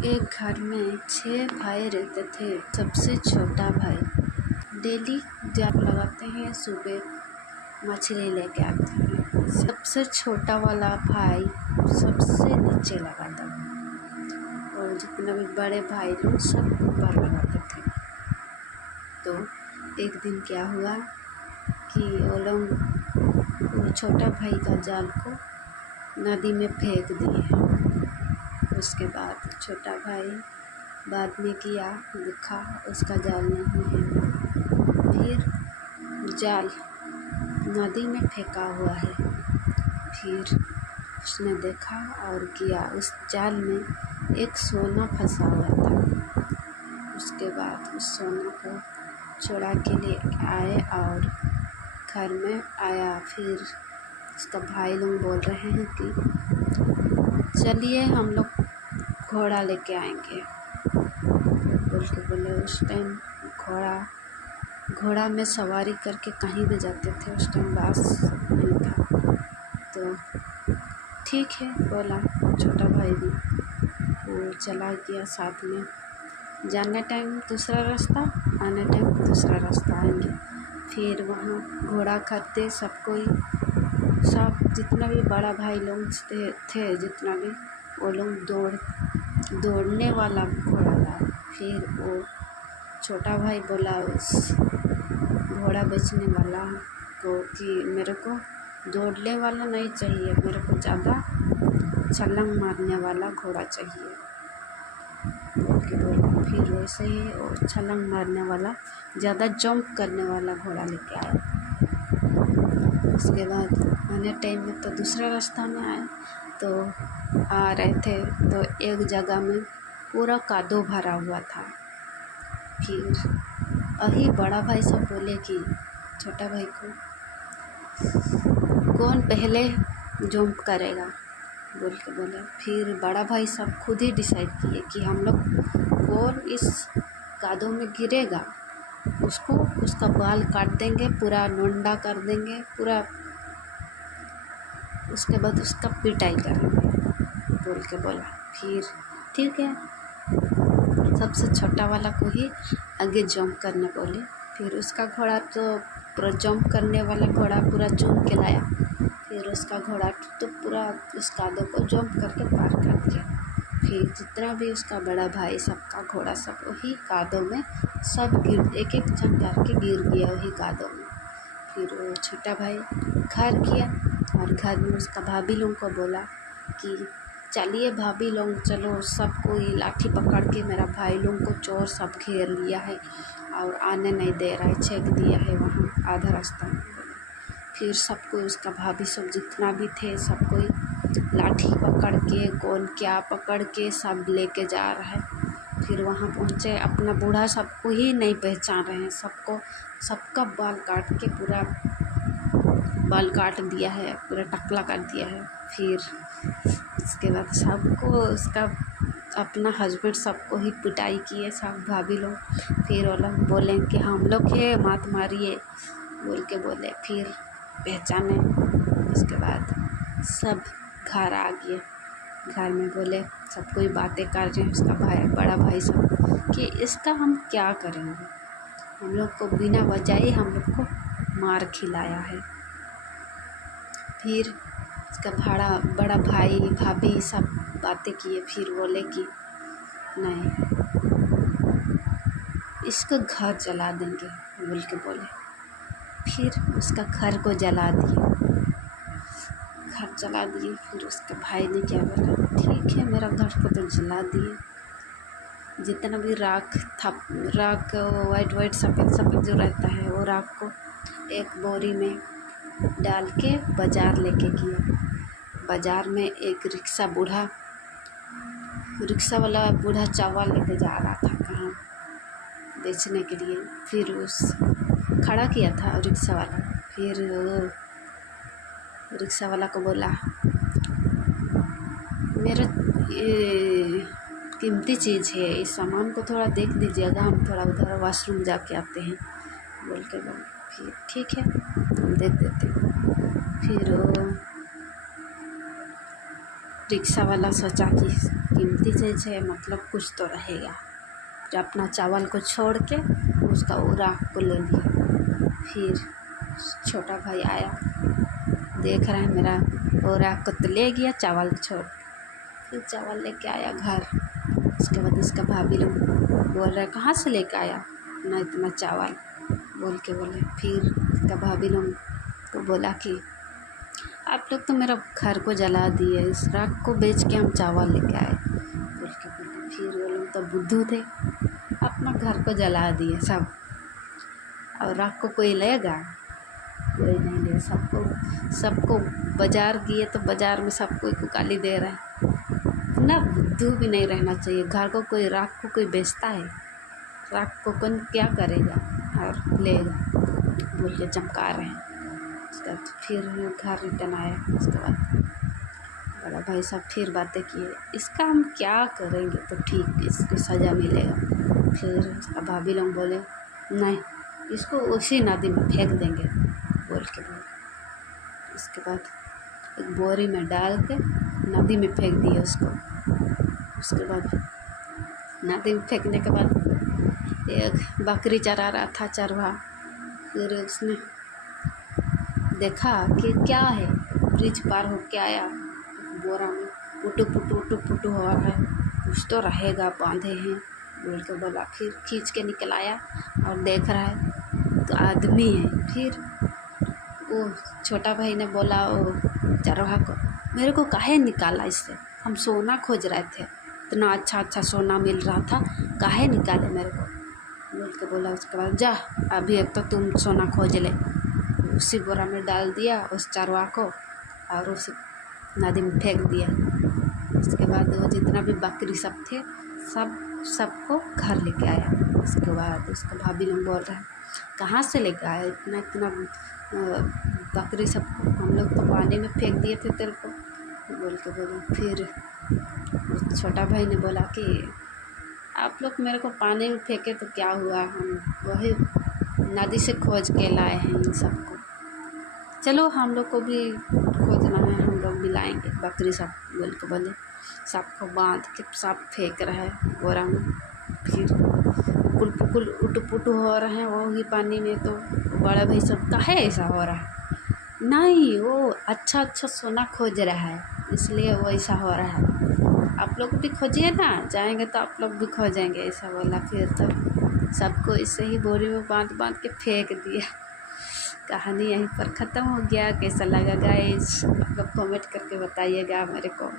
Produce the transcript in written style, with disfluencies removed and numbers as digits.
एक घर में 6 भाई रहते थे। सबसे छोटा भाई डेली जाल लगाते हैं, सुबह मछली लेके आते हैं। सबसे छोटा वाला भाई सबसे नीचे लगाता था और जितने भी बड़े भाई लोग सब ऊपर लगाते थे। तो एक दिन क्या हुआ कि वो लोग छोटा भाई का जाल को नदी में फेंक दिए। उसके बाद छोटा भाई बाद में किया, देखा उसका जाल नहीं है। फिर जाल नदी में फेंका हुआ है। फिर उसने देखा और किया, उस जाल में एक सोना फंसा हुआ था। उसके बाद उस सोना को चुरा के ले आए और घर में आया। फिर उसका भाई लोग बोल रहे हैं कि चलिए हम लोग घोड़ा लेके आएंगे। बोले उस टाइम घोड़ा में सवारी करके कहीं भी जाते थे। उस टाइम बास नहीं था। तो ठीक है बोला छोटा भाई भी। वो चला गया साथ में। जाने टाइम दूसरा रास्ता, आने टाइम दूसरा रास्ता आएंगे। फिर वहाँ घोड़ा करते सब जितना भी बड़ा भाई लोग थे जितना भी, वो लोग दौड़ने वाला घोड़ा लाए। फिर वो छोटा भाई बोला उस घोड़ा बेचने वाला को कि मेरे को दौड़ने वाला नहीं चाहिए, मेरे को ज़्यादा छलांग मारने वाला घोड़ा चाहिए। बोला फिर वैसे ही वो छलांग मारने वाला, ज़्यादा जंप करने वाला घोड़ा लेके आया। उसके बाद आने टाइम में तो दूसरा रास्ता में आए। तो आ रहे थे तो एक जगह में पूरा कादो भरा हुआ था। फिर वही बड़ा भाई सब बोले कि छोटा भाई को कौन पहले जंप करेगा बोल के बोले। फिर बड़ा भाई सब खुद ही डिसाइड किए कि हम लोग कौन इस कादो में गिरेगा उसको उसका बाल काट देंगे, पूरा नोंडा कर देंगे पूरा, उसके बाद उसका पिटाई करेंगे बोल के बोला। फिर ठीक है, सबसे छोटा वाला को ही आगे जंप करने बोले। फिर उसका घोड़ा तो पूरा जंप करने वाला घोड़ा पूरा चूम के लाया। फिर उसका घोड़ा तो पूरा उस कादो को जंप करके पार कर दिया। फिर जितना भी उसका बड़ा भाई सबका घोड़ा सब वही कादो में सब एक एक जन करके गिर गया वही कादो में। फिर वो छोटा भाई घर किया और घर में उसका भाभी लोग को बोला कि चलिए भाभी लोग चलो, सब कोई लाठी पकड़ के मेरा भाई लोग को चोर सब घेर लिया है और आने नहीं दे रहा है, छेक दिया है वहाँ आधा रास्ता में। फिर सबको उसका भाभी सब जितना भी थे सब कोई लाठी पकड़ के कौन क्या पकड़ के सब लेके जा रहा है। फिर वहाँ पहुँचे, अपना बूढ़ा सबको ही नहीं पहचान रहे हैं, सबका बाल काट के पूरा बाल काट दिया है, पूरा टकला कर दिया है। फिर उसके बाद सबको उसका अपना हस्बैंड सबको ही पिटाई किए सब भाभी लोग। फिर वो लोग बोले कि हम लोग है मत मारिए बोल के बोले। फिर पहचाने। उसके बाद सब घर आ गए। घर में बोले सब कोई बातें कर रहे हैं, उसका बड़ा भाई सब कि इसका हम क्या करेंगे, हम लोग को बिना वजह ही हम लोग को मार खिलाया है। फिर उसका बड़ा भाई भाभी सब बातें किए। फिर बोले कि नहीं, इसको घर जला देंगे बोल के बोले। फिर उसका घर को जला दिए, घर जला दिए। फिर उसके भाई ने क्या बोला, ठीक है मेरा घर को तो जला दिए, जितना भी राख था, राख वाइट सफ़ेद जो रहता है वो राख को एक बोरी में डाल के बाज़ार लेके गया। बाज़ार में एक रिक्शा वाला बूढ़ा चावल लेके जा रहा था कहाँ बेचने के लिए। फिर उस खड़ा किया था रिक्शा वाला। फिर रिक्शा वाला को बोला, मेरा ये कीमती चीज़ है, इस सामान को थोड़ा देख दीजिएगा, हम थोड़ा उधर वॉशरूम जाके आते हैं बोल के बोले। फिर ठीक है हम देख देते हैं। फिर रिक्शा वाला सोचा कि कीमती चीज़ है, मतलब कुछ तो रहेगा। फिर अपना चावल को छोड़ के उसका वो राख को ले लिया। फिर छोटा भाई आया, देख रहा है मेरा वो राख को तो ले गया, चावल छोड़। फिर चावल लेके आया घर। उसके बाद इसका भाभी लोग बोल रहे कहाँ से लेके आया ना इतना चावल, बोल के बोले। फिर इसका भाभी लोग को बोला कि आप लोग तो मेरा घर को जला दिए, इस राख को बेच के हम चावल लेके आए, बोल के बोले। फिर वो लोग तो बुद्धू थे, अपना घर को जला दिए सब। और राख को कोई लेगा? कोई नहीं ले। सबको बाज़ार गए तो बाज़ार में सब कोई को गाली दे रहा है। इतना बुद्धू भी नहीं रहना चाहिए। घर को कोई राख को कोई बेचता है? राख को कौन क्या करेगा और लेगा, बोल के चमका रहे हैं। उसके बाद फिर घर रिटर्न आया। उसके बाद बड़ा भाई साहब फिर बातें किए, इसका हम क्या करेंगे तो ठीक, इसको सज़ा मिलेगा। फिर उसका भाभी लोग बोले नहीं, इसको उसी नदी में फेंक देंगे, बोल के बोले। उसके बाद एक बोरी में डाल के नदी में फेंक दिए उसको। उसके बाद नदी में फेंकने के बाद एक बकरी चरा रहा था चरवा। फिर उसने देखा कि क्या है, ब्रिज पार हो के आया, बोरा में उटू पुटू हो रहा है, कुछ तो रहेगा, बांधे हैं, बोल के बोला। फिर खींच के निकल आया और देख रहा है तो आदमी है। फिर वो छोटा भाई ने बोला वो चरवाहा को, मेरे को काहे निकाला इससे, हम सोना खोज रहे थे, इतना अच्छा सोना मिल रहा था, काहे निकाले मेरे को, बोल के बोला। उसके बाद जा अभी एक तो तुम सोना खोज ले। उसी बोरा में डाल दिया उस चरवाहा को और उस नदी में फेंक दिया। उसके बाद वो जितना भी बकरी सब थे सबको घर लेके आया। उसके बाद उसका भाभी लोग बोल रहे हैं कहाँ से लेके आया इतना बकरी सबको, हम लोग तो पानी में फेंक दिए थे तेरे को, बोल के बोले। फिर छोटा भाई ने बोला कि आप लोग मेरे को पानी में फेंके तो क्या हुआ, हम वही नदी से खोज के लाए हैं इन सबको, चलो हम लोग को भी खोजना है, हम लोग भी लाएंगे बकरी सब, बोल के बोले। सबको बांध के सब फेंक रहा है बोरा में। फिर कुल पुकुल उटू पुटू हो रहे हैं वो ही पानी में। तो बड़ा भाई सब काहे ऐसा हो रहा है, नहीं वो अच्छा सोना खोज रहा है इसलिए वो ऐसा हो रहा है, आप लोग भी खोजिए ना, जाएंगे तो आप लोग भी खोजेंगे, ऐसा बोला। फिर तो सबको इससे ही बोरी में बांध के फेंक दिया। कहानी यहीं पर ख़त्म हो गया। कैसा लगा गाइस, आप लोग कमेंट करके बताइएगा मेरे को।